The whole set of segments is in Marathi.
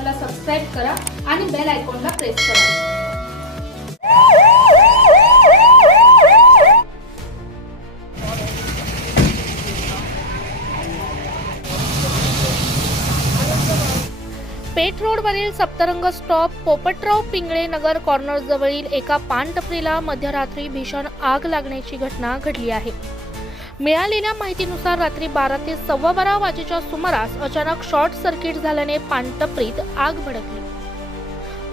चॅनलला सबस्क्राइब करा आणि बेल आयकॉनला प्रेस करा। पेठ रोडवरील सप्तरंग स्टॉप पोपटराव पिंगळे नगर कॉर्नर जवळील एका पान टपरीला मध्यरात्री भीषण आग लागण्याची घटना घडली आहे। मिळालेल्या माहितीनुसार रात्री 12 ते 12:15 वाजेच्या सुमारास अचानक शॉर्ट सर्किट झाल्याने पान टपरीत आग भडकली।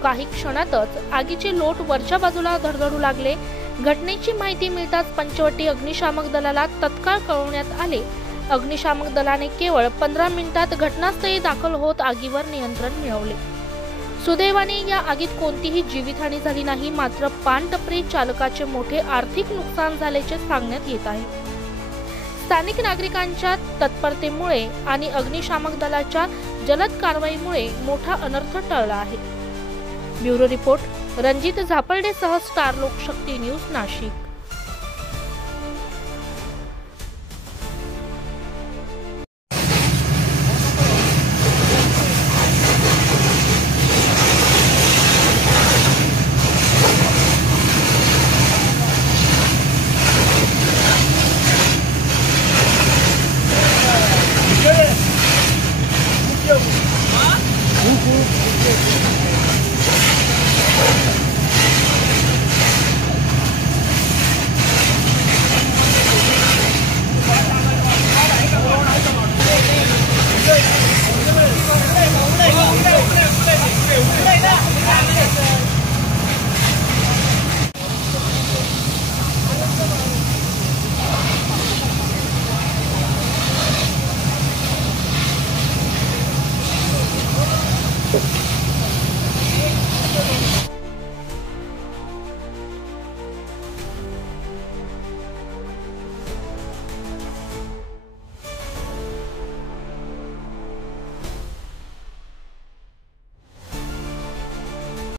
काही क्षणातच आगीचे लोट वरच्या बाजूला धडधडू लागले। घटनेची माहिती मिळताच पंचवटी अग्निशामक दलाला तत्काळ कळवण्यात आले। अग्निशामक दलाने केवळ 15 मिनिटात घटनास्थळी दाखल होत आगीवर नियंत्रण मिळवले। सुदैवाने या आगीत कोणतीही जीवितहानी झाली नाही, मात्र पान टपरी चालकाचे मोठे आर्थिक नुकसान झाल्याचे सांगण्यात येत आहे। स्थानिक नागरिकांच्या तत्परतेमुळे आणि अग्निशामक दलाच्या जलद कारवाईमुळे मोठा अनर्थ टळला आहे। ब्युरो रिपोर्ट रणजित झापर्डे सह स्टार लोकशक्ती न्यूज नाशिक। Huh?